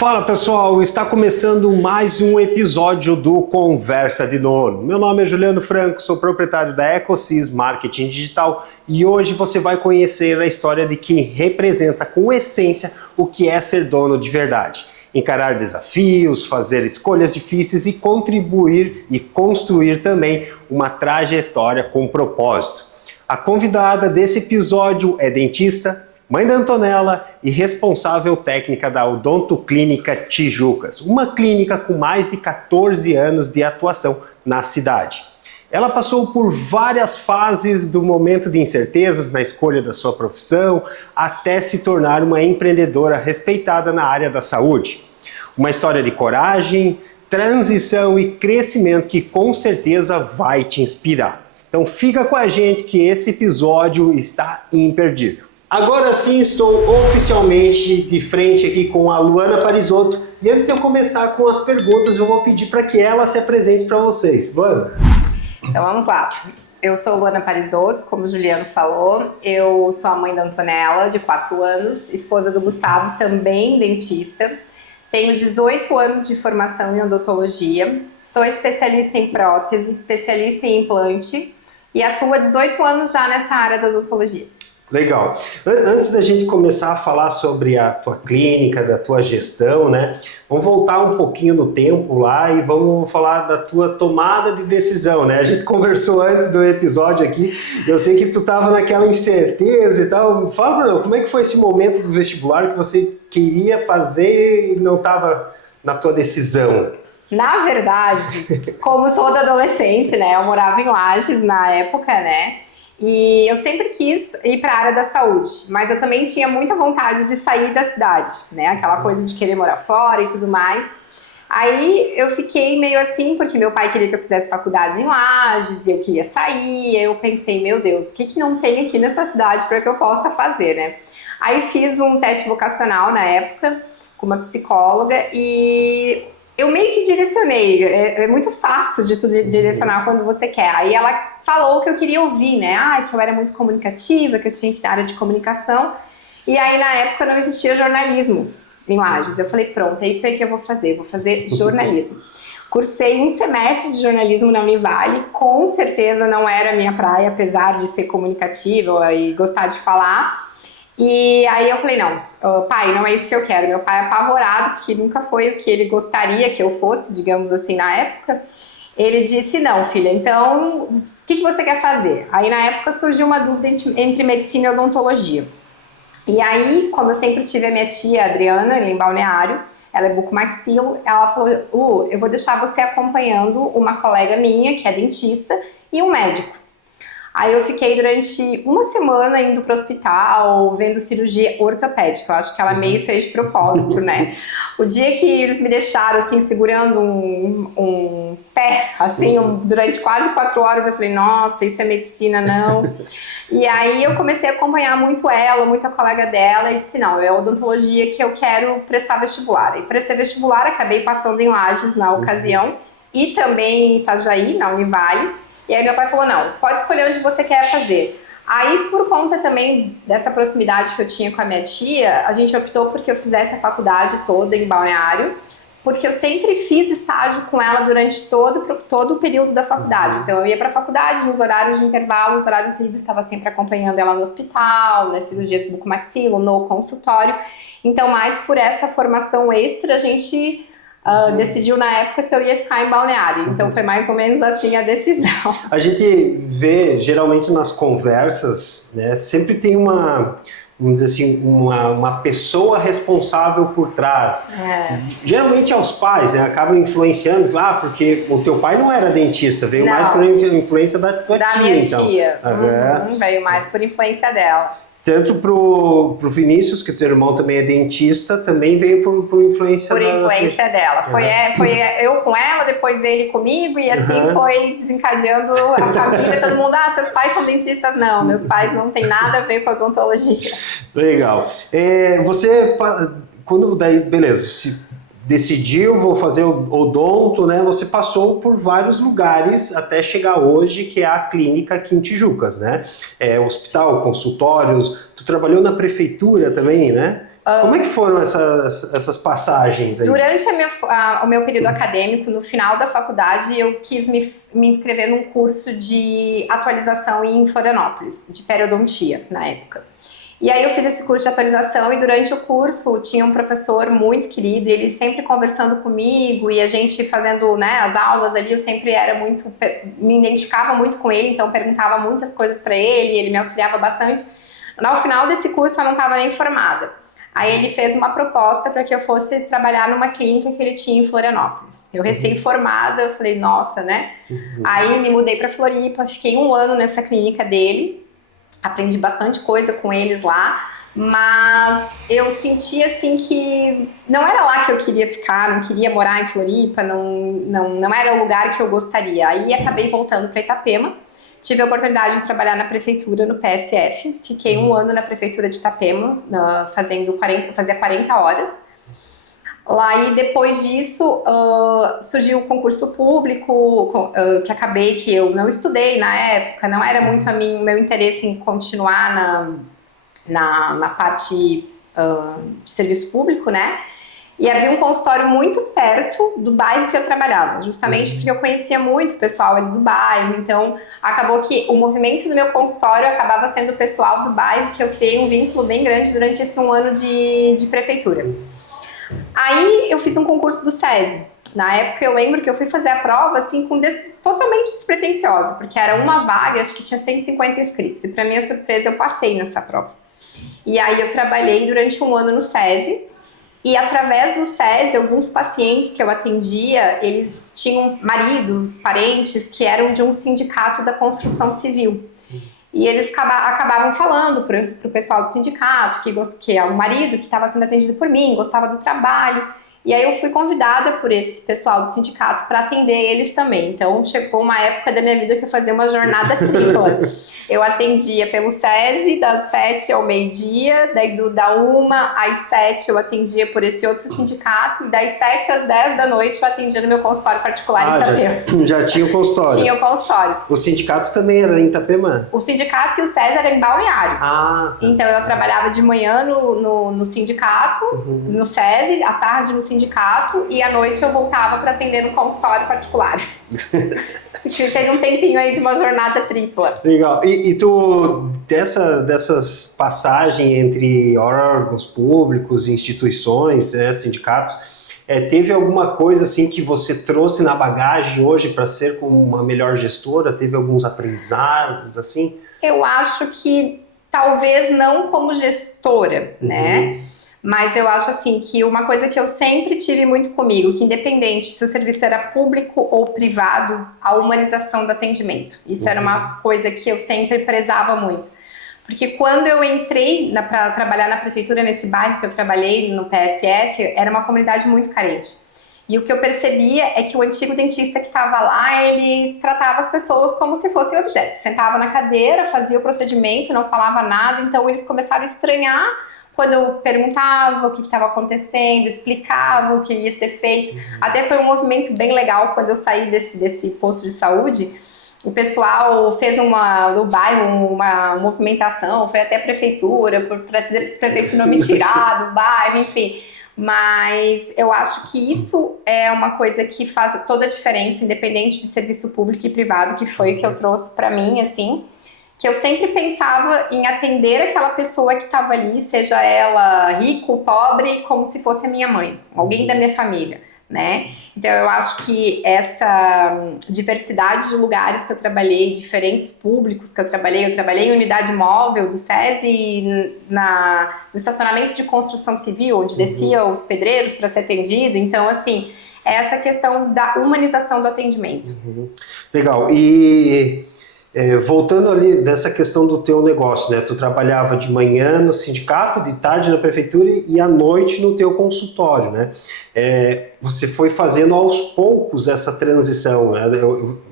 Fala pessoal, está começando mais um episódio do Conversa de Dono. Meu nome é Juliano Franco, sou proprietário da Ecosys Marketing Digital e hoje você vai conhecer a história de quem representa com essência o que é ser dono de verdade. Encarar desafios, fazer escolhas difíceis e contribuir e construir também uma trajetória com propósito. A convidada desse episódio é dentista, mãe da Antonella e responsável técnica da Odonto Clínica Tijucas, uma clínica com mais de 14 anos de atuação na cidade. Ela passou por várias fases do momento de incertezas na escolha da sua profissão até se tornar uma empreendedora respeitada na área da saúde. Uma história de coragem, transição e crescimento que com certeza vai te inspirar. Então fica com a gente que esse episódio está imperdível. Agora sim estou oficialmente de frente aqui com a Luana Parisotto e antes de eu começar com as perguntas eu vou pedir para que ela se apresente para vocês. Luana? Então vamos lá. Eu sou Luana Parisotto, como o Juliano falou, eu sou a mãe da Antonella, de 4 anos, esposa do Gustavo, também dentista. Tenho 18 anos de formação em odontologia, sou especialista em prótese, especialista em implante e atuo há 18 anos já nessa área da odontologia. Legal. Antes da gente começar a falar sobre a tua clínica, da tua gestão, né? Vamos voltar um pouquinho no tempo lá e vamos falar da tua tomada de decisão, né? A gente conversou antes do episódio aqui, eu sei que tu estava naquela incerteza e tal. Fala pra mim, como é que foi esse momento do vestibular que você queria fazer e não estava na tua decisão? Na verdade, como todo adolescente, né? Eu morava em Lages na época, né? E eu sempre quis ir para a área da saúde, mas eu também tinha muita vontade de sair da cidade, né? Aquela coisa de querer morar fora e tudo mais. Aí eu fiquei meio assim, porque meu pai queria que eu fizesse faculdade em Lages e eu queria sair. Aí eu pensei, meu Deus, o que não tem aqui nessa cidade para que eu possa fazer, né? Aí fiz um teste vocacional na época com uma psicóloga e eu meio que direcionei, é muito fácil de tu direcionar quando você quer. Aí ela falou o que eu queria ouvir, né? Que eu era muito comunicativa, que eu tinha que ir na área de comunicação. E aí na época não existia jornalismo em Lages. Eu falei, pronto, é isso aí que eu vou fazer jornalismo. Cursei um semestre de jornalismo na Univale, com certeza não era a minha praia, apesar de ser comunicativa e gostar de falar. E aí eu falei, não, pai, não é isso que eu quero. Meu pai é apavorado, porque nunca foi o que ele gostaria que eu fosse, digamos assim, na época. Ele disse, não, filha, então, o que você quer fazer? Aí na época surgiu uma dúvida entre medicina e odontologia. E aí, como eu sempre tive a minha tia, a Adriana, em Balneário, ela é bucomaxilo, ela falou, eu vou deixar você acompanhando uma colega minha, que é dentista, e um médico. Aí eu fiquei durante uma semana indo pro hospital, vendo cirurgia ortopédica. Eu acho que ela meio fez de propósito, né? O dia que eles me deixaram, assim, segurando um pé, assim, durante quase 4 horas, eu falei, nossa, isso é medicina, não. E aí eu comecei a acompanhar muito ela, muito a colega dela, e disse, não, é odontologia que eu quero prestar vestibular. E prestei vestibular, acabei passando em Lages na ocasião, e também em Itajaí, na Univale. E aí meu pai falou, não, pode escolher onde você quer fazer. Aí, por conta também dessa proximidade que eu tinha com a minha tia, a gente optou porque eu fizesse a faculdade toda em Balneário, porque eu sempre fiz estágio com ela durante todo o período da faculdade. Então eu ia pra faculdade, nos horários de intervalo, nos horários livres, estava sempre acompanhando ela no hospital, nas cirurgias bucomaxilo, no consultório. Então, mais por essa formação extra, a gente decidiu na época que eu ia ficar em Balneário, então foi mais ou menos assim a decisão. A gente vê, geralmente nas conversas, né, sempre tem vamos dizer assim, uma pessoa responsável por trás. Geralmente é os pais, né, acabam influenciando, porque o teu pai não era dentista, veio mais por influência da tua tia, minha então. Tia. Veio mais por influência dela. Tanto pro Vinícius, que teu irmão também é dentista, também veio por influência dela. Foi eu com ela, depois ele comigo, e assim foi desencadeando a família, todo mundo, seus pais são dentistas? Não, meus pais não tem nada a ver com odontologia. Legal. Você, quando daí, beleza, se decidiu, vou fazer odonto, né? Você passou por vários lugares até chegar hoje, que é a clínica aqui em Tijucas, né? Hospital, consultórios, tu trabalhou na prefeitura também, né? Como é que foram essas passagens aí? Durante o meu período acadêmico, no final da faculdade, eu quis me inscrever num curso de atualização em Florianópolis, de periodontia, na época. E aí eu fiz esse curso de atualização e durante o curso tinha um professor muito querido, ele sempre conversando comigo e a gente fazendo, né, as aulas ali, eu sempre me identificava muito com ele, então eu perguntava muitas coisas para ele me auxiliava bastante. No final desse curso eu não estava nem formada. Aí ele fez uma proposta para que eu fosse trabalhar numa clínica que ele tinha em Florianópolis. Eu recém-formada, eu falei, nossa, né? Aí me mudei para Floripa, fiquei 1 ano nessa clínica dele. Aprendi bastante coisa com eles lá, mas eu senti assim que não era lá que eu queria ficar, não queria morar em Floripa, não era o lugar que eu gostaria. Aí acabei voltando para Itapema, tive a oportunidade de trabalhar na prefeitura, no PSF, fiquei 1 ano na prefeitura de Itapema, fazia 40 horas. Lá e depois disso surgiu o concurso público, que eu não estudei na época, não era muito meu interesse em continuar na parte de serviço público, né? E abri um consultório muito perto do bairro que eu trabalhava, justamente porque eu conhecia muito o pessoal ali do bairro, então acabou que o movimento do meu consultório acabava sendo o pessoal do bairro, que eu criei um vínculo bem grande durante esse 1 ano de prefeitura. Aí eu fiz um concurso do SESI. Na época eu lembro que eu fui fazer a prova assim totalmente despretensiosa, porque era uma vaga, acho que tinha 150 inscritos. E para minha surpresa eu passei nessa prova. E aí eu trabalhei durante 1 ano no SESI. E através do SESI, alguns pacientes que eu atendia, eles tinham maridos, parentes que eram de um sindicato da construção civil. E eles acabavam falando pro pessoal do sindicato que é o marido que estava sendo atendido por mim, gostava do trabalho. E aí eu fui convidada por esse pessoal do sindicato para atender eles também. Então chegou uma época da minha vida que eu fazia uma jornada tripla. Eu atendia pelo SESI das 7 ao meio-dia, daí da 1 às 7 eu atendia por esse outro sindicato, e das 7 às 10 da noite eu atendia no meu consultório particular em Itapema. Já tinha o consultório? Tinha o consultório. O sindicato também era em Itapema? O sindicato e o SESI eram em Balneário. Tá. Então eu trabalhava de manhã no sindicato, no SESI, à tarde no sindicato, e à noite eu voltava para atender no consultório particular. Teve um tempinho aí de uma jornada tripla. Legal. E tu, dessas passagens entre órgãos públicos, instituições, sindicatos, teve alguma coisa assim que você trouxe na bagagem hoje para ser como uma melhor gestora? Teve alguns aprendizados assim? Eu acho que talvez não como gestora, né? Mas eu acho assim que uma coisa que eu sempre tive muito comigo, que independente se o serviço era público ou privado, a humanização do atendimento. Isso era uma coisa que eu sempre prezava muito. Porque quando eu entrei para trabalhar na prefeitura, nesse bairro que eu trabalhei, no PSF, era uma comunidade muito carente. E o que eu percebia é que o antigo dentista que estava lá, ele tratava as pessoas como se fossem objetos. Sentava na cadeira, fazia o procedimento, não falava nada, então eles começaram a estranhar quando eu perguntava o que estava acontecendo, explicava o que ia ser feito. Até foi um movimento bem legal quando eu saí desse posto de saúde. O pessoal fez no bairro uma movimentação, foi até a prefeitura, para dizer para o prefeito não me tirar do bairro, enfim. Mas eu acho que isso é uma coisa que faz toda a diferença, independente de serviço público e privado, que foi o que eu trouxe para mim, assim. Que eu sempre pensava em atender aquela pessoa que estava ali, seja ela rico, pobre, como se fosse a minha mãe, alguém da minha família, né? Então eu acho que essa diversidade de lugares que eu trabalhei, diferentes públicos que eu trabalhei em unidade móvel do SESI, no estacionamento de construção civil, onde descia os pedreiros para ser atendido, então assim, é essa questão da humanização do atendimento. Legal, e... voltando ali dessa questão do teu negócio, né? Tu trabalhava de manhã no sindicato, de tarde na prefeitura e à noite no teu consultório, né? Você foi fazendo aos poucos essa transição, né?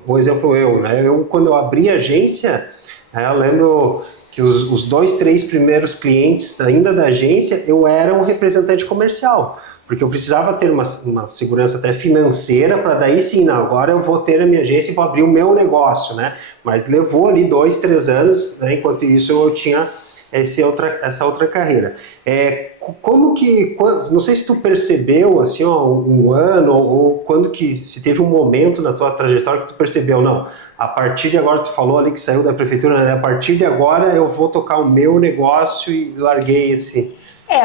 Um exemplo né? Quando eu abri a agência, eu lembro que os 2, 3 primeiros clientes ainda da agência, eu era um representante comercial. Porque eu precisava ter uma segurança até financeira para daí sim, não, agora eu vou ter a minha agência e vou abrir o meu negócio, né? Mas levou ali 2, 3 anos, né? Enquanto isso eu tinha essa outra carreira. como que, não sei se tu percebeu, assim, ó, um ano, ou quando que, se teve um momento na tua trajetória que tu percebeu, não, a partir de agora, tu falou ali que saiu da prefeitura, né? A partir de agora eu vou tocar o meu negócio e larguei, assim.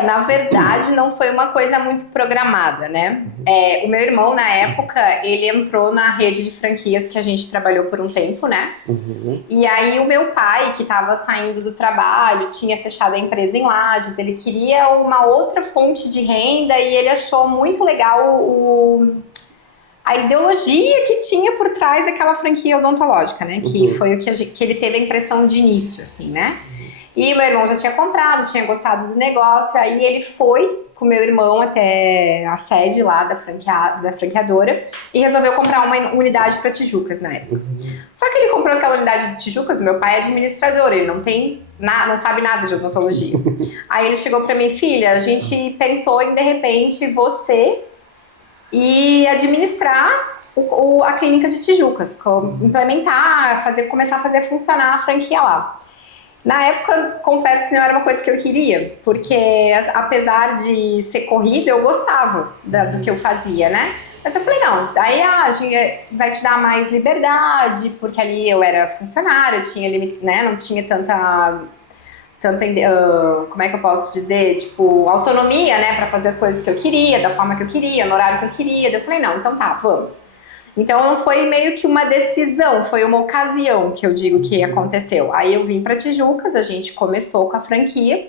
Na verdade, não foi uma coisa muito programada, né? O meu irmão, na época, ele entrou na rede de franquias que a gente trabalhou por um tempo, né? E aí o meu pai, que estava saindo do trabalho, tinha fechado a empresa em Lages, ele queria uma outra fonte de renda e ele achou muito legal a ideologia que tinha por trás daquela franquia odontológica, né? Que foi o que ele teve a impressão de início, assim, né? E meu irmão já tinha comprado, tinha gostado do negócio, aí ele foi com meu irmão até a sede lá da franqueadora e resolveu comprar uma unidade para Tijucas na época. Só que ele comprou aquela unidade de Tijucas, meu pai é administrador, ele não sabe nada de odontologia. Aí ele chegou para mim, filha, a gente pensou em, de repente, você ir administrar a clínica de Tijucas, implementar, começar a fazer funcionar a franquia lá. Na época, confesso que não era uma coisa que eu queria, porque apesar de ser corrida, eu gostava do que eu fazia, né? Mas eu falei, não, daí a gente vai te dar mais liberdade, porque ali eu era funcionária, né, não tinha tanta como é que eu posso dizer, tipo, autonomia, né, pra fazer as coisas que eu queria, da forma que eu queria, no horário que eu queria. Daí eu falei, não, então tá, vamos. Então não foi meio que uma decisão, foi uma ocasião que eu digo que aconteceu. Aí eu vim para Tijucas, a gente começou com a franquia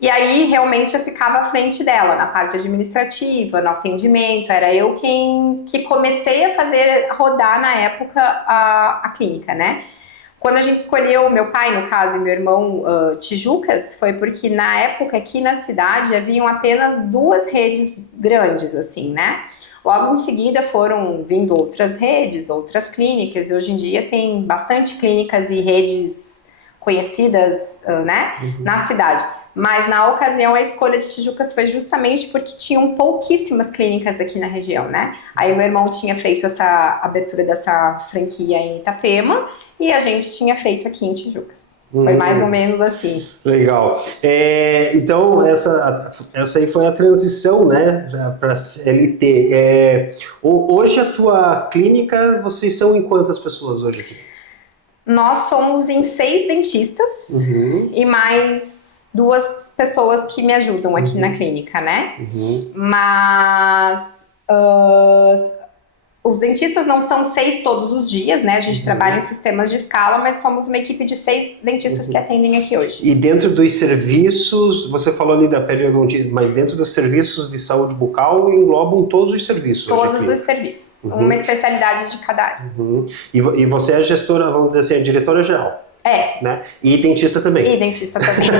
e aí realmente eu ficava à frente dela, na parte administrativa, no atendimento, era eu que comecei a fazer rodar na época a clínica, né? Quando a gente escolheu, meu pai no caso e meu irmão, Tijucas, foi porque na época aqui na cidade haviam apenas 2 redes grandes assim, né? Logo em seguida foram vindo outras redes, outras clínicas, e hoje em dia tem bastante clínicas e redes conhecidas, né, na cidade. Mas na ocasião a escolha de Tijucas foi justamente porque tinham pouquíssimas clínicas aqui na região, né? Aí meu irmão tinha feito essa abertura dessa franquia em Itapema e a gente tinha feito aqui em Tijucas. Foi mais ou menos assim. Legal. Então, essa aí foi a transição, né, para CLT. Hoje a tua clínica, vocês são em quantas pessoas hoje aqui? Nós somos em 6 dentistas e mais 2 pessoas que me ajudam aqui na clínica, né? Mas os dentistas não são 6 todos os dias, né? A gente trabalha em sistemas de escala, mas somos uma equipe de 6 dentistas que atendem aqui hoje. E dentro dos serviços, você falou ali da periodontia, mas dentro dos serviços de saúde bucal englobam todos os serviços? Todos os serviços. Uma especialidade de cada área. E você é a gestora, vamos dizer assim, a diretora-geral? Né? E dentista também? E dentista também.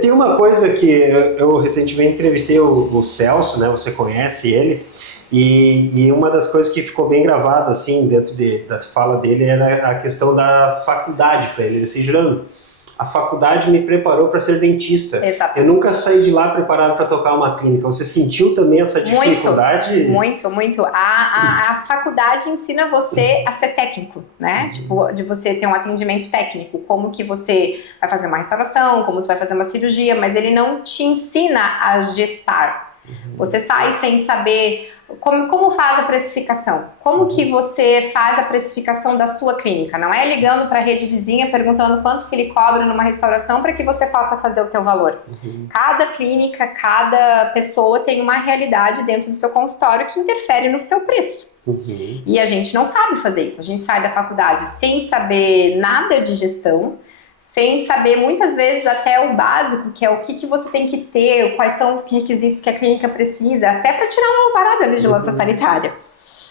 Tem uma coisa que eu recentemente entrevistei o Celso, né? Você conhece ele? E uma das coisas que ficou bem gravada assim dentro da fala dele era a questão da faculdade para ele. Ele disse, Juliano, a faculdade me preparou para ser dentista. Exatamente. Eu nunca saí de lá preparado para tocar uma clínica. Você sentiu também essa dificuldade? Muito. A faculdade ensina você a ser técnico, né? Tipo, de você ter um atendimento técnico. Como que você vai fazer uma restauração, como tu vai fazer uma cirurgia, mas ele não te ensina a gestar. Você sai sem saber como faz a precificação, como que você faz a precificação da sua clínica. Não é ligando para a rede vizinha perguntando quanto que ele cobra numa restauração para que você possa fazer o teu valor. Cada clínica, cada pessoa tem uma realidade dentro do seu consultório que interfere no seu preço. E a gente não sabe fazer isso. A gente sai da faculdade sem saber nada de gestão, sem saber muitas vezes até o básico, que é o que você tem que ter, quais são os requisitos que a clínica precisa, até para tirar uma alvará da vigilância sanitária.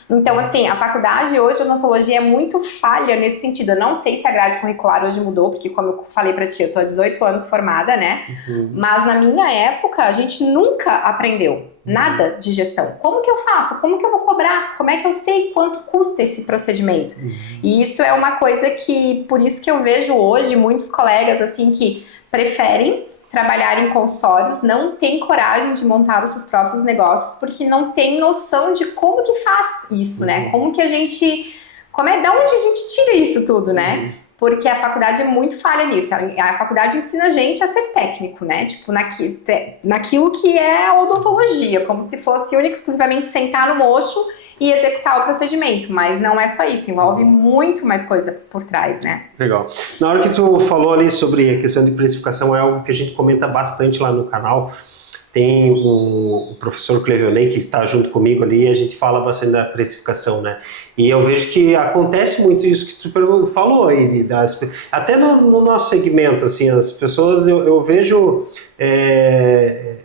Então, assim, a faculdade hoje, a odontologia é muito falha nesse sentido. Eu não sei se a grade curricular hoje mudou, porque como eu falei pra ti, eu tô há 18 anos formada, né? Mas na minha época, a gente nunca aprendeu nada de gestão. Como que eu faço? Como que eu vou cobrar? Como é que eu sei quanto custa esse procedimento? E isso é uma coisa que, por isso que eu vejo hoje muitos colegas, assim, que preferem trabalhar em consultórios, não tem coragem de montar os seus próprios negócios, porque não tem noção de como que faz isso, né? Como que a gente... da onde a gente tira isso tudo, né? porque a faculdade é muito falha nisso. A faculdade ensina a gente a ser técnico, né? Tipo, naquilo que é a odontologia, como se fosse única e exclusivamente sentar no mocho e executar o procedimento, mas não é só isso, envolve muito mais coisa por trás, né? Legal. Na hora que tu falou ali sobre a questão de precificação, é algo que a gente comenta bastante lá no canal. Tem o professor Cleveley que está junto comigo ali e a gente fala bastante da precificação, né? E eu vejo que acontece muito isso que tu falou aí, até no nosso segmento, assim, as pessoas, eu vejo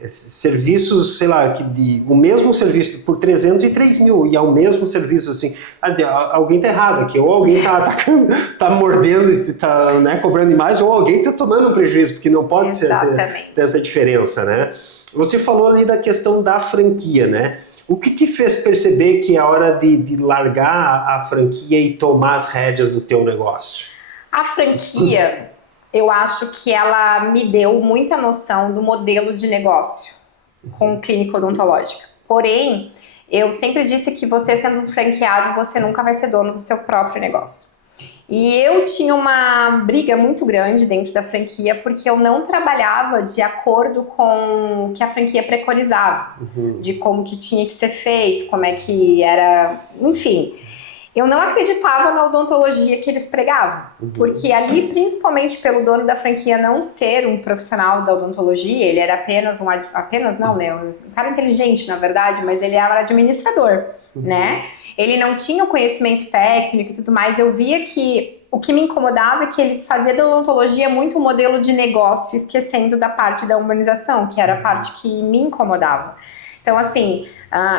serviços, sei lá, o mesmo serviço por 300 e 3 mil, e é o mesmo serviço, assim, alguém tá errado aqui, ou alguém tá mordendo e tá, né, cobrando demais, ou alguém tá tomando prejuízo, porque não pode ser tanta diferença, né? Você falou ali da questão da franquia, né? O que te fez perceber que é hora de largar a franquia e tomar as rédeas do teu negócio? A franquia, eu acho que ela me deu muita noção do modelo de negócio com clínica odontológica. Porém, eu sempre disse que você sendo um franqueado, você nunca vai ser dono do seu próprio negócio. E eu tinha uma briga muito grande dentro da franquia porque eu não trabalhava de acordo com o que a franquia preconizava, de como que tinha que ser feito, como é que era, enfim. Eu não acreditava na odontologia que eles pregavam, porque ali, principalmente pelo dono da franquia não ser um profissional da odontologia, ele era apenas um cara inteligente, na verdade, mas ele era administrador, né? Ele não tinha o conhecimento técnico e tudo mais. Eu via que o que me incomodava é que ele fazia da odontologia muito um modelo de negócio, esquecendo da parte da humanização, que era a parte que me incomodava. Então, assim,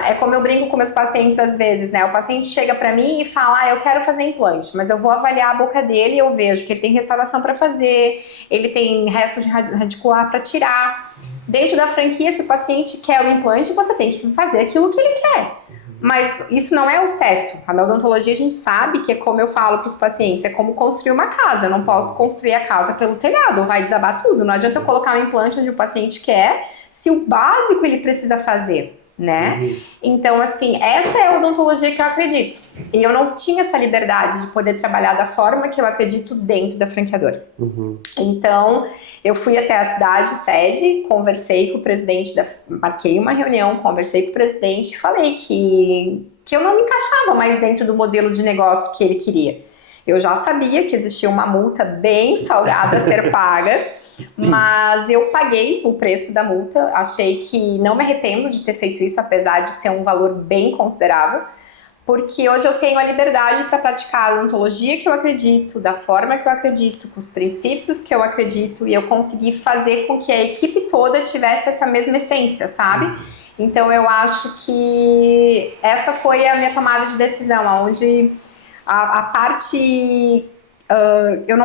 é como eu brinco com meus pacientes às vezes, né? O paciente chega pra mim e fala, eu quero fazer implante, mas eu vou avaliar a boca dele e eu vejo que ele tem restauração pra fazer, ele tem resto de radicular pra tirar. Dentro da franquia, se o paciente quer o implante, você tem que fazer aquilo que ele quer. Mas isso não é o certo. Na odontologia a gente sabe que é como eu falo para os pacientes, é como construir uma casa. Eu não posso construir a casa pelo telhado, vai desabar tudo. Não adianta eu colocar um implante onde o paciente quer, se o básico ele precisa fazer, né? Então, assim, essa é a odontologia que eu acredito. E eu não tinha essa liberdade de poder trabalhar da forma que eu acredito dentro da franqueadora. Então, eu fui até a cidade, sede, conversei com o presidente, marquei uma reunião, conversei com o presidente e falei que eu não me encaixava mais dentro do modelo de negócio que ele queria. Eu já sabia que existia uma multa bem salgada a ser paga, mas eu paguei o preço da multa, achei que não me arrependo de ter feito isso, apesar de ser um valor bem considerável, porque hoje eu tenho a liberdade para praticar a odontologia que eu acredito, da forma que eu acredito, com os princípios que eu acredito, e eu consegui fazer com que a equipe toda tivesse essa mesma essência, sabe? Então eu acho que essa foi a minha tomada de decisão, onde a parte... eu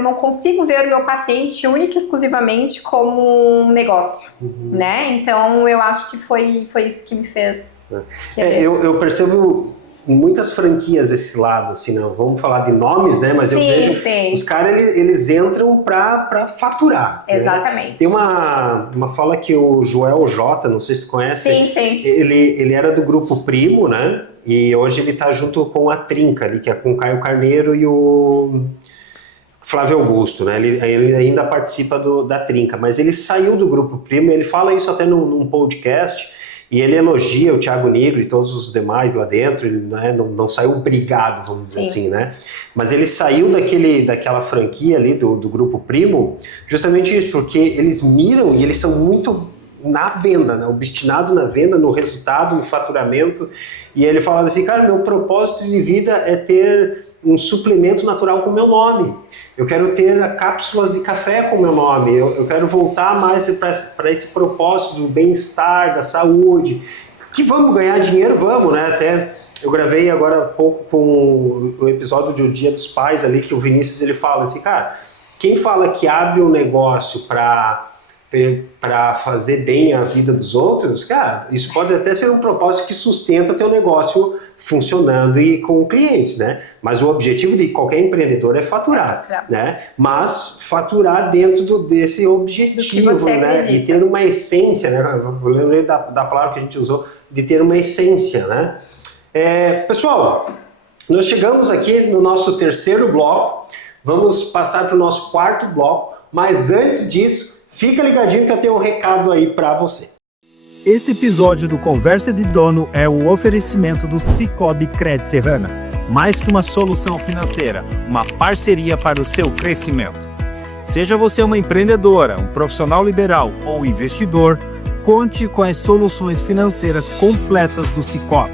não consigo ver o meu paciente única e exclusivamente como um negócio, né? Então eu acho que foi isso que me fez eu percebo em muitas franquias esse lado, assim, não vamos falar de nomes, né? Mas eu vejo os caras, eles entram para faturar. Exatamente. Né? Tem uma fala que o Joel J, não sei se tu conhece. Sim. Ele era do grupo Primo, né? E hoje ele tá junto com a Trinca ali, que é com o Caio Carneiro e o Flávio Augusto, né? Ele ainda participa da Trinca, mas ele saiu do grupo Primo, ele fala isso até num podcast, e ele elogia o Thiago Negro e todos os demais lá dentro, ele, né, não saiu brigado, vamos dizer assim, né? Mas ele saiu daquela franquia ali do grupo Primo, justamente isso, porque eles miram e eles são muito na venda, né? Obstinado na venda, no resultado, no faturamento. E ele fala assim, cara, meu propósito de vida é ter um suplemento natural com o meu nome. Eu quero ter cápsulas de café com o meu nome. Eu quero voltar mais para esse propósito do bem-estar, da saúde. Que vamos ganhar dinheiro? Vamos, né? Até eu gravei agora há pouco com o episódio de O Dia dos Pais ali, que o Vinícius ele fala assim, cara, quem fala que abre um negócio para fazer bem a vida dos outros, cara, isso pode até ser um propósito que sustenta teu negócio funcionando e com clientes, né? Mas o objetivo de qualquer empreendedor é faturar, né? Mas faturar dentro desse objetivo, né? De ter uma essência, né? Eu lembrei da palavra que a gente usou, de ter uma essência, né? Pessoal, nós chegamos aqui no nosso terceiro bloco, Vamos passar para o nosso quarto bloco, mas antes disso, fica ligadinho que eu tenho um recado aí para você. Esse episódio do Conversa de Dono é um oferecimento do Sicoob Cred Serrana. Mais que uma solução financeira, uma parceria para o seu crescimento. Seja você uma empreendedora, um profissional liberal ou investidor, conte com as soluções financeiras completas do Sicoob.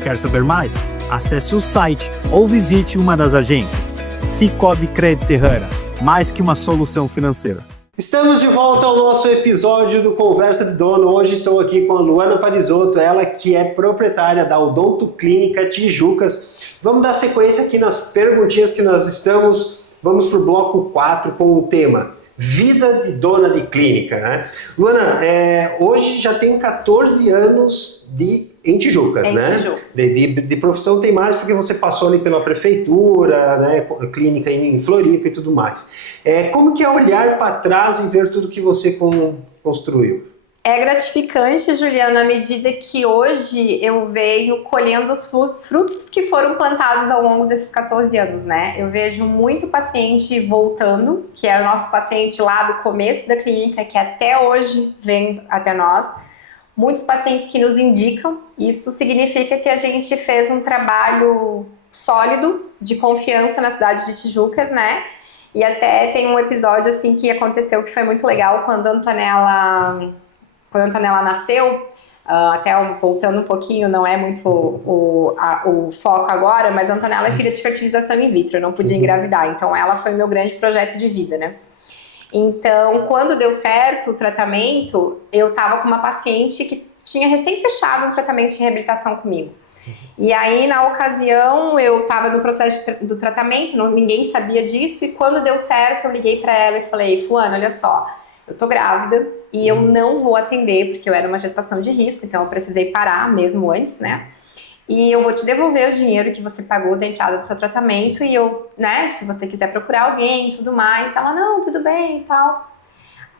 Quer saber mais? Acesse o site ou visite uma das agências. Sicoob Cred Serrana, mais que uma solução financeira. Estamos de volta ao nosso episódio do Conversa de Dono. Hoje estou aqui com a Luana Parisotto, ela que é proprietária da Odonto Clínica Tijucas. Vamos dar sequência aqui nas perguntinhas que nós estamos. Vamos para o bloco 4 com o tema Vida de Dona de Clínica, né? Luana, hoje já tem 14 anos em Tijucas, né? Tijucas. De profissão tem mais porque você passou ali pela prefeitura, né? Clínica em Floripa e tudo mais. Como que é olhar para trás e ver tudo que você construiu? É gratificante, Juliana, à medida que hoje eu venho colhendo os frutos que foram plantados ao longo desses 14 anos, né? Eu vejo muito paciente voltando, que é o nosso paciente lá do começo da clínica, que até hoje vem até nós. Muitos pacientes que nos indicam, isso significa que a gente fez um trabalho sólido, de confiança na cidade de Tijucas, né? E até tem um episódio assim que aconteceu que foi muito legal quando a Antonella nasceu, até voltando um pouquinho, não é muito o foco agora, mas a Antonella é filha de fertilização in vitro, eu não podia engravidar, então ela foi meu grande projeto de vida, né? Então, quando deu certo o tratamento, eu tava com uma paciente que tinha recém fechado um tratamento de reabilitação comigo. E aí, na ocasião, eu tava no processo do tratamento, ninguém sabia disso, e quando deu certo, eu liguei pra ela e falei, fulana, olha só, eu tô grávida e eu não vou atender, porque eu era uma gestação de risco, então eu precisei parar mesmo antes, né? E eu vou te devolver o dinheiro que você pagou da entrada do seu tratamento e eu, né, se você quiser procurar alguém e tudo mais. Ela, não, tudo bem e tal.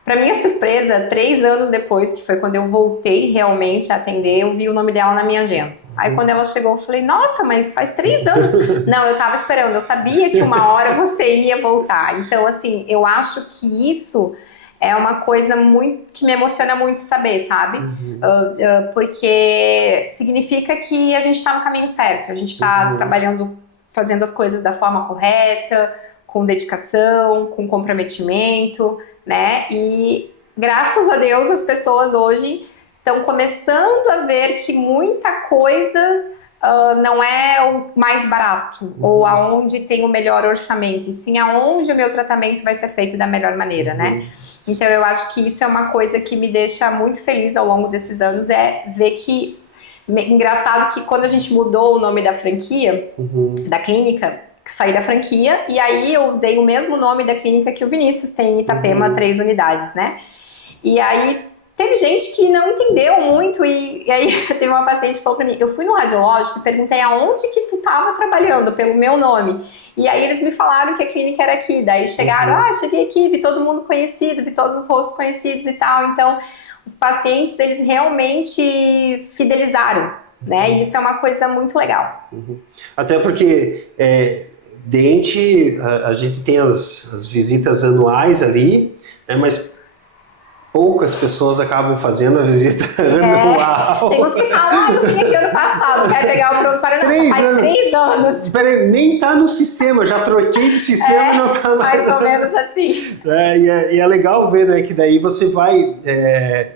Pra minha surpresa, 3 anos depois, que foi quando eu voltei realmente a atender, eu vi o nome dela na minha agenda. Aí quando ela chegou, eu falei, nossa, mas faz 3 anos. Não, eu tava esperando, eu sabia que uma hora você ia voltar. Então, assim, eu acho que isso é uma coisa muito que me emociona muito saber, sabe? Porque significa que a gente tá no caminho certo, a gente tá trabalhando, fazendo as coisas da forma correta, com dedicação, com comprometimento, né? E graças a Deus as pessoas hoje estão começando a ver que muita coisa não é o mais barato ou aonde tem o melhor orçamento, e sim aonde o meu tratamento vai ser feito da melhor maneira, né? Então eu acho que isso é uma coisa que me deixa muito feliz ao longo desses anos, é ver que, engraçado que quando a gente mudou o nome da franquia, da clínica, saí da franquia e aí eu usei o mesmo nome da clínica que o Vinícius tem em Itapema, 3 unidades, né? E aí teve gente que não entendeu muito e aí teve uma paciente que falou pra mim, eu fui no radiológico e perguntei aonde que tu tava trabalhando pelo meu nome. E aí eles me falaram que a clínica era aqui, daí chegaram, cheguei aqui, vi todo mundo conhecido, vi todos os rostos conhecidos e tal. Então, os pacientes, eles realmente fidelizaram, né? E isso é uma coisa muito legal. Até porque dente, a gente tem as visitas anuais ali, né, mas poucas pessoas acabam fazendo a visita anual. Tem uns que falam, eu vim aqui ano passado, quero pegar o prontuário, não, faz 3 anos. Peraí, nem tá no sistema, já troquei de sistema e não tá mais. Mais ou menos assim. E é legal ver, né, que daí você vai...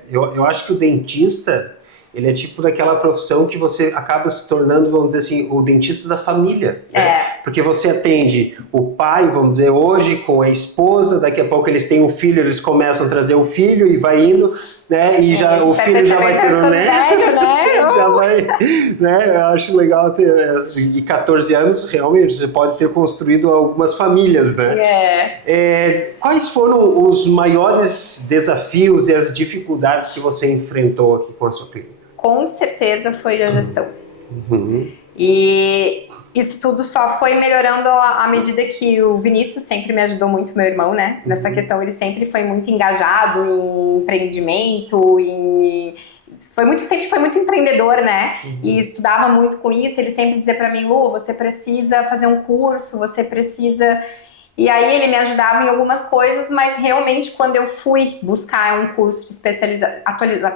eu acho que o dentista, ele é tipo daquela profissão que você acaba se tornando, vamos dizer assim, o dentista da família. Né? Porque você atende o pai, vamos dizer, hoje com a esposa, daqui a pouco eles têm um filho, eles começam a trazer o filho e vai indo, né? E já, o filho já vai ter um neto, né? Já vai, né? Eu acho legal ter, e 14 anos, realmente, você pode ter construído algumas famílias, né? Quais foram os maiores desafios e as dificuldades que você enfrentou aqui com a sua clínica? Com certeza foi a gestão. E isso tudo só foi melhorando à medida que o Vinícius sempre me ajudou muito, meu irmão, né? Nessa questão, ele sempre foi muito engajado em empreendimento, sempre foi muito empreendedor, né? E estudava muito com isso. Ele sempre dizia pra mim, Lu, você precisa fazer um curso, você precisa... E aí ele me ajudava em algumas coisas, mas realmente quando eu fui buscar um curso de especialização,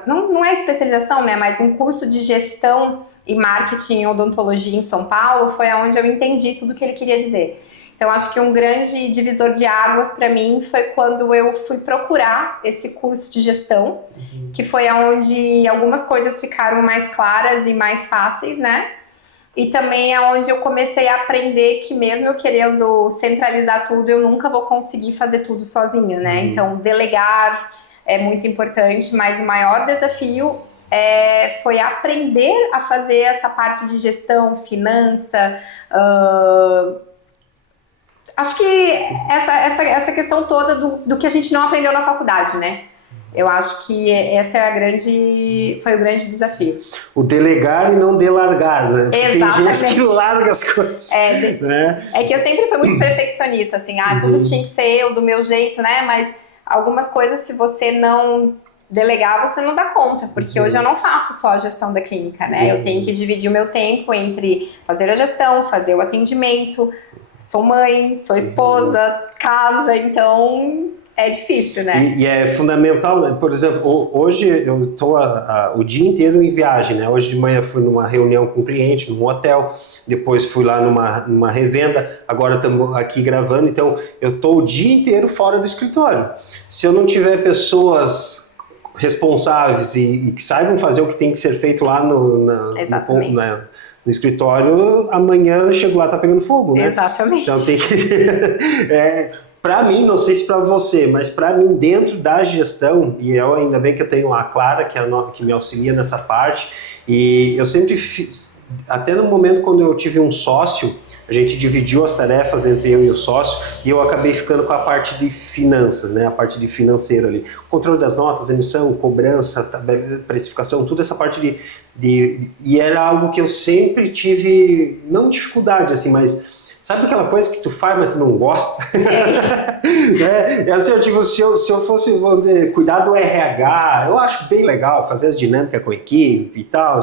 não é especialização, né, mas um curso de gestão e marketing e odontologia em São Paulo, foi onde eu entendi tudo o que ele queria dizer. Então acho que um grande divisor de águas para mim foi quando eu fui procurar esse curso de gestão, que foi onde algumas coisas ficaram mais claras e mais fáceis, né? E também é onde eu comecei a aprender que mesmo eu querendo centralizar tudo, eu nunca vou conseguir fazer tudo sozinha, né? Então, delegar é muito importante, mas o maior desafio foi aprender a fazer essa parte de gestão, finança. Acho que essa questão toda do que a gente não aprendeu na faculdade, né? Eu acho que essa foi o grande desafio. O delegar e não delargar, né? Porque exatamente. Tem gente que larga as coisas. Né? É que eu sempre fui muito perfeccionista, assim, tudo tinha que ser eu, do meu jeito, né? Mas algumas coisas, se você não delegar, você não dá conta, porque hoje eu não faço só a gestão da clínica, né? Eu tenho que dividir o meu tempo entre fazer a gestão, fazer o atendimento, sou mãe, sou esposa, casa, então... É difícil, né? E é fundamental, né? Por exemplo, hoje eu estou o dia inteiro em viagem, né? Hoje de manhã fui numa reunião com um cliente, num hotel, depois fui lá numa revenda, agora estamos aqui gravando, então eu estou o dia inteiro fora do escritório. Se eu não tiver pessoas responsáveis e que saibam fazer o que tem que ser feito lá no escritório, amanhã eu chego lá, tá pegando fogo, né? Exatamente. Então tem que... Para mim, não sei se para você, mas para mim, dentro da gestão, e eu ainda bem que eu tenho a Clara, que me auxilia nessa parte, e eu sempre fiz, até no momento quando eu tive um sócio, a gente dividiu as tarefas entre eu e o sócio, e eu acabei ficando com a parte de finanças, né, a parte de financeiro ali, controle das notas, emissão, cobrança, precificação, toda essa parte e era algo que eu sempre tive, não dificuldade assim, mas... Sabe aquela coisa que tu faz, mas tu não gosta? Sim. Né? Assim, se eu fosse, vamos dizer, cuidar do RH, eu acho bem legal fazer as dinâmicas com a equipe e tal,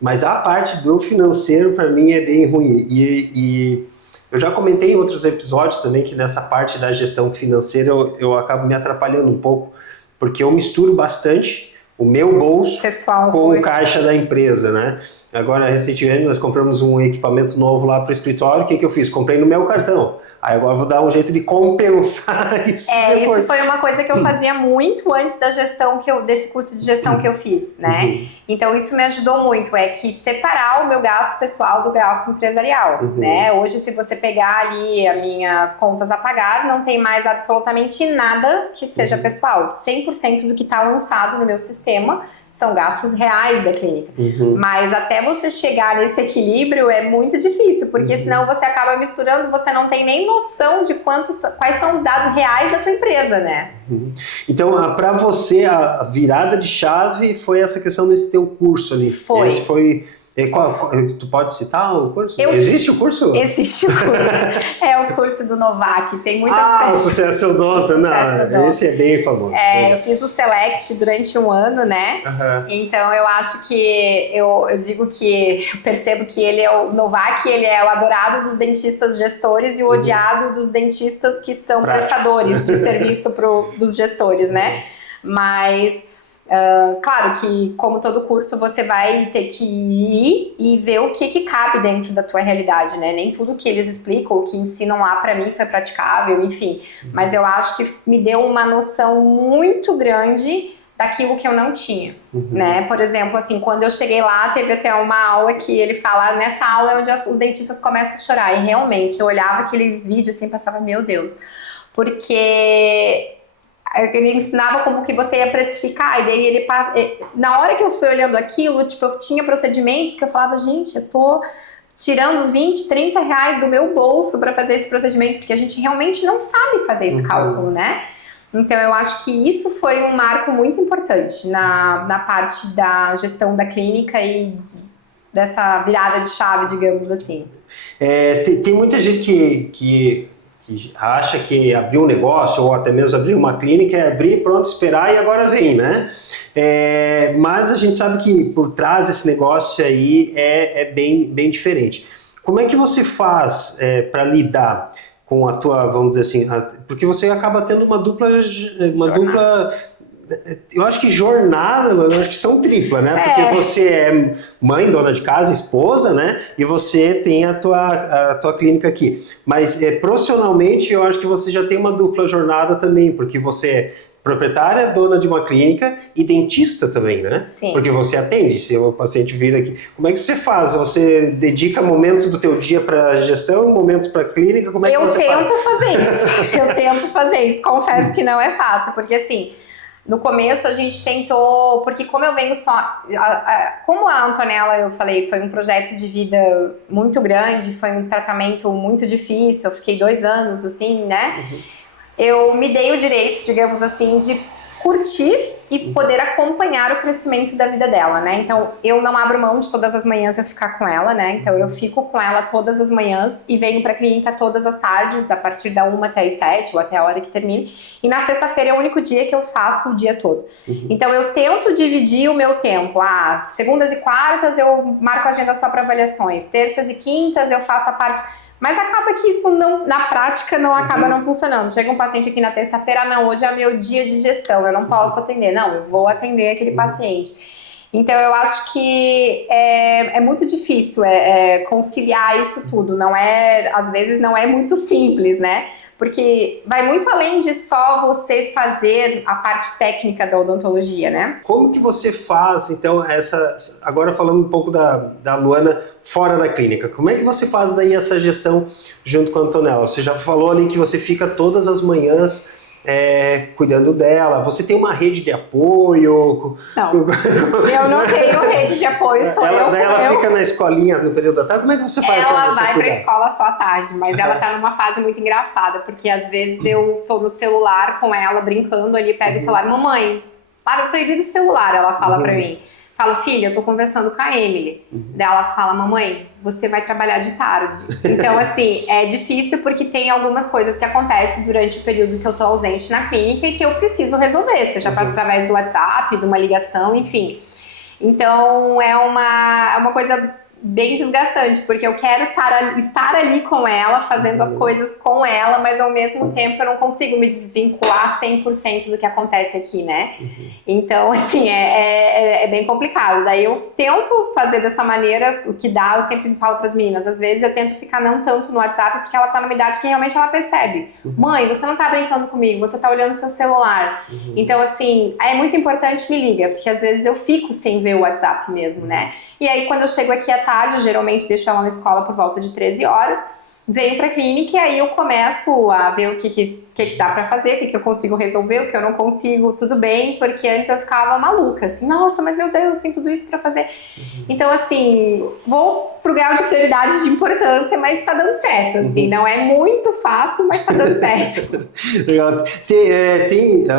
mas a parte do financeiro, para mim, é bem ruim. E eu já comentei em outros episódios também que nessa parte da gestão financeira eu acabo me atrapalhando um pouco, porque eu misturo bastante o meu bolso pessoal, com o caixa da empresa, né? Agora, recentemente, nós compramos um equipamento novo lá para o escritório. O que eu fiz? Comprei no meu cartão. Aí agora eu vou dar um jeito de compensar isso. Isso foi uma coisa que eu fazia muito antes da gestão desse curso de gestão que eu fiz, né? Então isso me ajudou muito, que separar o meu gasto pessoal do gasto empresarial, né? Hoje, se você pegar ali as minhas contas a pagar, não tem mais absolutamente nada que seja pessoal. 100% do que está lançado no meu sistema são gastos reais da clínica. Mas até você chegar nesse equilíbrio é muito difícil, porque senão você acaba misturando, você não tem nem noção de quais são os dados reais da tua empresa, né? Então, para você, a virada de chave foi essa questão desse teu curso ali. Foi. Esse foi... Tu pode citar o curso? Existe o curso? Existe o curso. É o curso do Novak. Tem muitas pessoas. O Sucesso Odonto. Não, esse é bem famoso. Eu fiz o Select durante um ano, né? Então eu acho que eu digo que eu percebo que o Novak, ele é o adorado dos dentistas gestores e o odiado dos dentistas que são prestadores de serviço dos gestores, né? Mas claro que, como todo curso, você vai ter que ir e ver o que cabe dentro da tua realidade, né? Nem tudo que eles explicam, o que ensinam lá pra mim foi praticável, enfim. Mas eu acho que me deu uma noção muito grande daquilo que eu não tinha, né? Por exemplo, assim, quando eu cheguei lá, teve até uma aula que ele fala, nessa aula é onde os dentistas começam a chorar. E realmente, eu olhava aquele vídeo assim e pensava, meu Deus, porque... ele ensinava como que você ia precificar, e daí na hora que eu fui olhando aquilo, tipo, eu tinha procedimentos que eu falava, gente, eu tô tirando 20, 30 reais do meu bolso para fazer esse procedimento, porque a gente realmente não sabe fazer esse cálculo, né? Então eu acho que isso foi um marco muito importante na parte da gestão da clínica e dessa virada de chave, digamos assim. Tem muita gente que acha que abrir um negócio ou até mesmo abrir uma clínica é abrir, pronto, esperar e agora vem, né? Mas a gente sabe que por trás desse negócio aí é bem diferente. Como é que você faz para lidar com a tua, vamos dizer assim, porque você acaba tendo uma dupla, eu acho que jornada, eu acho que são tripla, né? Porque você é mãe, dona de casa, esposa, né? E você tem a tua clínica aqui. Mas profissionalmente, eu acho que você já tem uma dupla jornada também, porque você é proprietária, dona de uma clínica e dentista também, né? Sim. Porque você atende, se o paciente vir aqui. Como é que você faz? Você dedica momentos do teu dia para gestão, momentos para clínica? Como é que você faz? Eu tento fazer isso. Confesso que não é fácil, porque assim, no começo a gente tentou, porque como eu venho só, como a Antonella, eu falei, foi um projeto de vida muito grande, foi um tratamento muito difícil, eu fiquei 2 anos assim, né? Eu me dei o direito, digamos assim, de curtir e poder acompanhar o crescimento da vida dela, né? Então, eu não abro mão de todas as manhãs eu ficar com ela, né? Então, eu fico com ela todas as manhãs e venho pra clínica todas as tardes, a partir da 1 até as 7 ou até a hora que termine. E na sexta-feira é o único dia que eu faço o dia todo. Então, eu tento dividir o meu tempo. Segundas e quartas eu marco a agenda só para avaliações. Terças e quintas eu faço a parte... Mas acaba que isso não, na prática não acaba não funcionando. Chega um paciente aqui na terça-feira, não, hoje é meu dia de gestão, eu não posso atender. Não, eu vou atender aquele paciente. Então eu acho que é muito difícil conciliar isso tudo. Às vezes não é muito simples, né? Porque vai muito além de só você fazer a parte técnica da odontologia, né? Como que você faz, então, agora falando um pouco da Luana fora da clínica, como é que você faz daí essa gestão junto com a Antonella? Você já falou ali que você fica todas as manhãs cuidando dela, você tem uma rede de apoio? Não, eu não tenho rede de apoio, sou eu. Daí ela fica na escolinha no período da tarde, como é que você faz Ela vai pra escola só à tarde, mas ela tá numa fase muito engraçada, porque às vezes eu tô no celular com ela, brincando ali, pego o celular, mamãe, para proibir o celular, ela fala pra mim. Falo, filha, eu tô conversando com a Emily. Daí ela fala, mamãe, você vai trabalhar de tarde. Então, assim, é difícil porque tem algumas coisas que acontecem durante o período que eu tô ausente na clínica e que eu preciso resolver, seja através do WhatsApp, de uma ligação, enfim. Então, é uma coisa bem desgastante, porque eu quero estar ali com ela, fazendo as coisas com ela, mas ao mesmo tempo eu não consigo me desvincular 100% do que acontece aqui, né? Então, assim, é bem complicado. Daí eu tento fazer dessa maneira, o que dá, eu sempre falo para as meninas, às vezes eu tento ficar não tanto no WhatsApp, porque ela tá numa idade que realmente ela percebe. Mãe, você não tá brincando comigo, você tá olhando seu celular. Então, assim, é muito importante, me liga, porque às vezes eu fico sem ver o WhatsApp mesmo, né? E aí, quando eu chego aqui à tarde, eu geralmente deixo ela na escola por volta de 13 horas, venho pra clínica e aí eu começo a ver o que dá pra fazer, o que eu consigo resolver, o que eu não consigo, tudo bem, porque antes eu ficava maluca, assim, nossa, mas meu Deus, tem tudo isso pra fazer. Então, assim, vou pro grau de prioridade de importância, mas tá dando certo, assim, não é muito fácil, mas tá dando certo. Legal.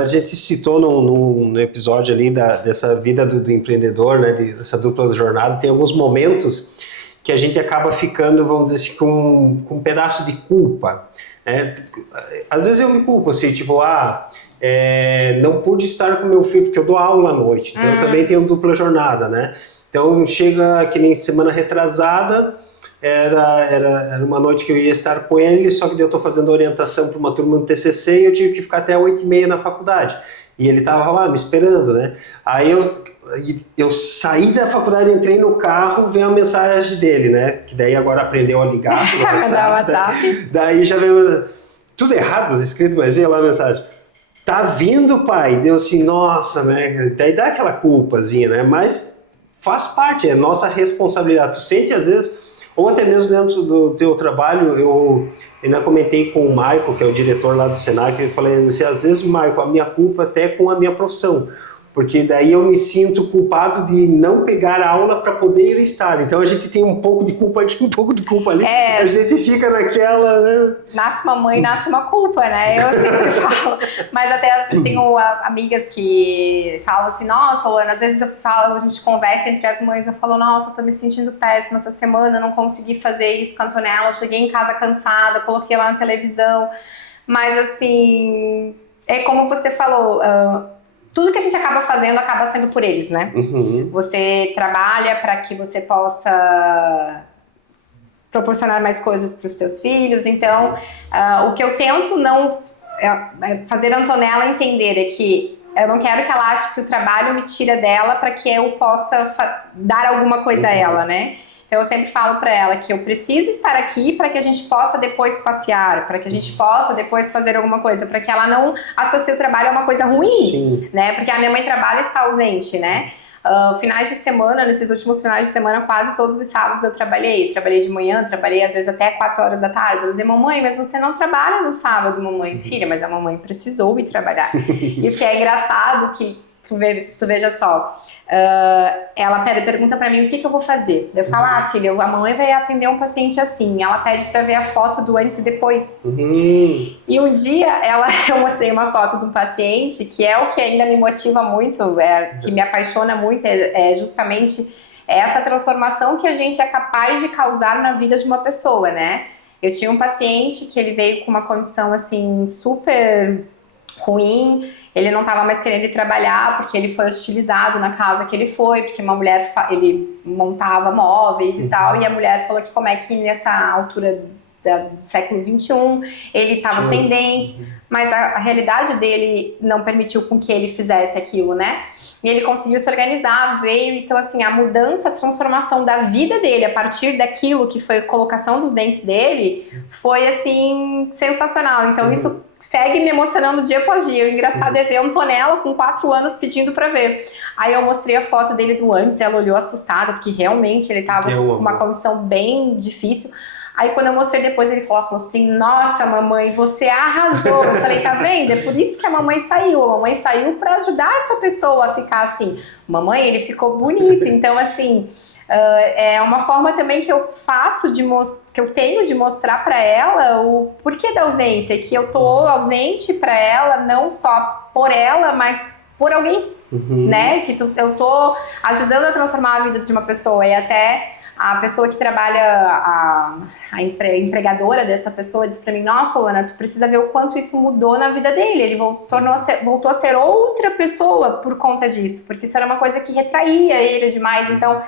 A gente citou no episódio ali dessa vida do empreendedor, né, dessa dupla jornada, tem alguns momentos que a gente acaba ficando, vamos dizer assim, com um pedaço de culpa. Às vezes eu me culpo, assim, tipo, não pude estar com meu filho, porque eu dou aula à noite, então eu também tenho dupla jornada, né? Então chega que nem semana retrasada, era uma noite que eu ia estar com ele, só que eu estou fazendo orientação para uma turma do TCC e eu tive que ficar até 8h30 na faculdade. E ele estava lá me esperando, né? Aí eu saí da faculdade, entrei no carro, veio a mensagem dele, né? Que daí agora aprendeu a ligar pelo WhatsApp. Daí já veio tudo errado escrito, mas veio lá a mensagem. Tá vindo, pai? Deu assim, nossa, né? Daí dá aquela culpazinha, né? Mas faz parte, é nossa responsabilidade. Tu sente às vezes, ou até mesmo dentro do teu trabalho, eu ainda comentei com o Maico, que é o diretor lá do Senac, eu falei assim, às vezes, Maico, a minha culpa até é com a minha profissão, porque daí eu me sinto culpado de não pegar a aula para poder estar. Então a gente tem um pouco de culpa aqui, um pouco de culpa ali, a gente fica naquela... Né? Nasce uma mãe, nasce uma culpa, né? Eu sempre falo. Mas até tenho amigas que falam assim, nossa, Luana, às vezes eu falo, a gente conversa entre as mães, eu falo, nossa, eu tô me sentindo péssima essa semana, não consegui fazer isso com a Antonella, cheguei em casa cansada, coloquei lá na televisão. Mas assim, é como você falou... tudo que a gente acaba fazendo acaba sendo por eles, né? Você trabalha para que você possa proporcionar mais coisas para os teus filhos. Então, o que eu tento não fazer a Antonella entender é que eu não quero que ela ache que o trabalho me tira dela para que eu possa dar alguma coisa a ela, né? Então eu sempre falo para ela que eu preciso estar aqui para que a gente possa depois passear, para que a gente possa depois fazer alguma coisa, para que ela não associe o trabalho a uma coisa ruim, né? Porque a minha mãe trabalha e está ausente, né? Finais de semana, nesses últimos finais de semana, quase todos os sábados eu trabalhei de manhã, trabalhei às vezes até 4 horas da tarde. Eu dizia, mamãe, mas você não trabalha no sábado, mamãe. Filha, mas a mamãe precisou ir trabalhar. E o que é engraçado, que tu veja só, ela pergunta pra mim o que eu vou fazer. Eu falo, filha, a mamãe vai atender um paciente assim. Ela pede pra ver a foto do antes e depois. E um dia eu mostrei uma foto de um paciente, que é o que ainda me motiva muito, que me apaixona muito, é justamente essa transformação que a gente é capaz de causar na vida de uma pessoa, né? Eu tinha um paciente que ele veio com uma condição assim super ruim. Ele não estava mais querendo ir trabalhar porque ele foi hostilizado na casa que ele foi, porque uma mulher, ele montava móveis e tal, e a mulher falou que como é que nessa altura do século XXI ele estava sem dentes, mas a realidade dele não permitiu com que ele fizesse aquilo, né? E ele conseguiu se organizar, veio, então assim, a mudança, a transformação da vida dele a partir daquilo que foi a colocação dos dentes dele, foi assim, sensacional. Então isso segue me emocionando dia após dia. O engraçado é ver a Antonella com 4 anos pedindo pra ver. Aí eu mostrei a foto dele do antes, ela olhou assustada, porque realmente ele tava com uma condição bem difícil. Aí quando eu mostrei depois, ele falou assim, nossa mamãe, você arrasou. Eu falei, tá vendo? É por isso que a mamãe saiu. A mamãe saiu pra ajudar essa pessoa a ficar assim. Mamãe, ele ficou bonito. Então assim, é uma forma também que eu faço, que eu tenho de mostrar pra ela o porquê da ausência. Que eu tô ausente pra ela, não só por ela, mas por alguém, né? Que eu tô ajudando a transformar a vida de uma pessoa. E até a pessoa que trabalha, a empregadora dessa pessoa disse pra mim, nossa, Ana, tu precisa ver o quanto isso mudou na vida dele. Ele voltou a ser outra pessoa por conta disso, porque isso era uma coisa que retraía ele demais. Então,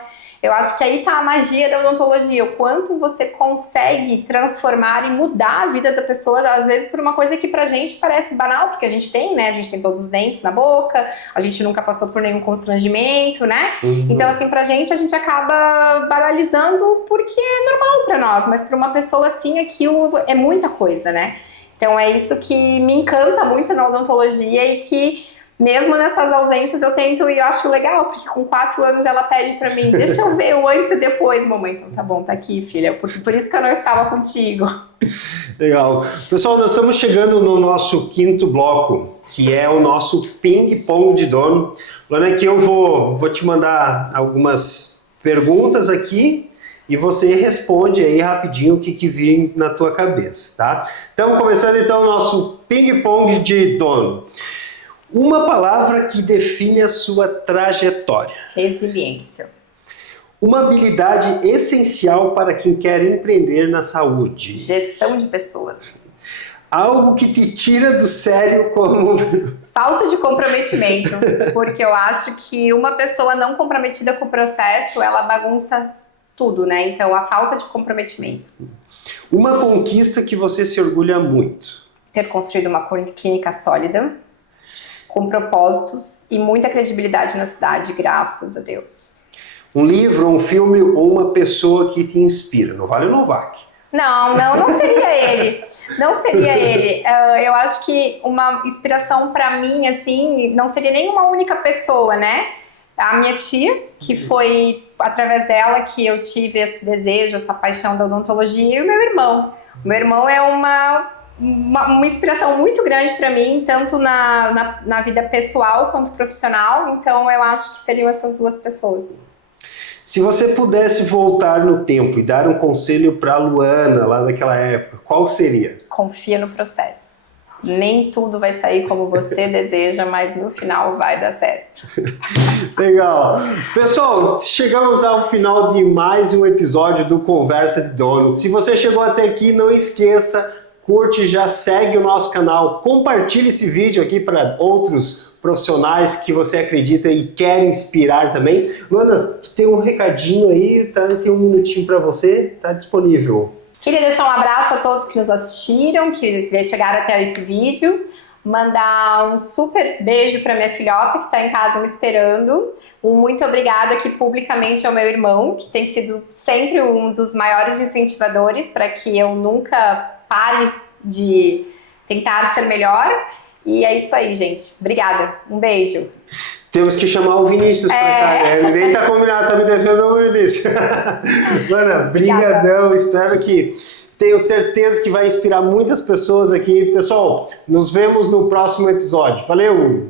eu acho que aí tá a magia da odontologia, o quanto você consegue transformar e mudar a vida da pessoa, às vezes por uma coisa que pra gente parece banal, porque a gente tem, né? A gente tem todos os dentes na boca, a gente nunca passou por nenhum constrangimento, né? Então, assim, pra gente, a gente acaba banalizando porque é normal pra nós, mas pra uma pessoa assim, aquilo é muita coisa, né? Então, é isso que me encanta muito na odontologia e que mesmo nessas ausências eu tento e eu acho legal, porque com 4 anos ela pede pra mim, deixa eu ver o antes e depois, mamãe. Então tá bom, tá aqui, filha, por isso que eu não estava contigo. Legal. Pessoal, nós estamos chegando no nosso 5º bloco, que é o nosso ping-pong de dono. Lana, aqui eu vou te mandar algumas perguntas aqui e você responde aí rapidinho o que vir na tua cabeça, tá? Então, começando então o nosso ping-pong de dono. Uma palavra que define a sua trajetória. Resiliência. Uma habilidade essencial para quem quer empreender na saúde. Gestão de pessoas. Algo que te tira do sério como... Falta de comprometimento, porque eu acho que uma pessoa não comprometida com o processo, ela bagunça tudo, né? Então, a falta de comprometimento. Uma conquista que você se orgulha muito. Ter construído uma clínica sólida, com propósitos e muita credibilidade na cidade, graças a Deus. Um livro, um filme ou uma pessoa que te inspira. Não vale o Novak. Não seria ele. Não seria ele. Eu acho que uma inspiração pra mim, assim, não seria nenhuma única pessoa, né? A minha tia, que foi através dela que eu tive esse desejo, essa paixão da odontologia, e o meu irmão. O meu irmão é uma inspiração muito grande para mim, tanto na vida pessoal quanto profissional, então eu acho que seriam essas duas pessoas. Se você pudesse voltar no tempo e dar um conselho para a Luana, lá daquela época, qual seria? Confia no processo. Nem tudo vai sair como você deseja, mas no final vai dar certo. Legal. Pessoal, chegamos ao final de mais um episódio do Conversa de Dono. Se você chegou até aqui, não esqueça, curte, já segue o nosso canal, compartilha esse vídeo aqui para outros profissionais que você acredita e quer inspirar também. Luana, tem um recadinho aí, tá? Tem um minutinho para você, tá disponível. Queria deixar um abraço a todos que nos assistiram, que chegaram até esse vídeo. Mandar um super beijo para minha filhota que está em casa me esperando. Um muito obrigado aqui publicamente ao meu irmão, que tem sido sempre um dos maiores incentivadores para que eu nunca pare de tentar ser melhor. E é isso aí, gente. Obrigada. Um beijo. Temos que chamar o Vinícius pra cá, né? Nem tá combinado, tá me devendo o Vinícius. Mano, brigadão. Espero que... Tenho certeza que vai inspirar muitas pessoas aqui. Pessoal, nos vemos no próximo episódio. Valeu!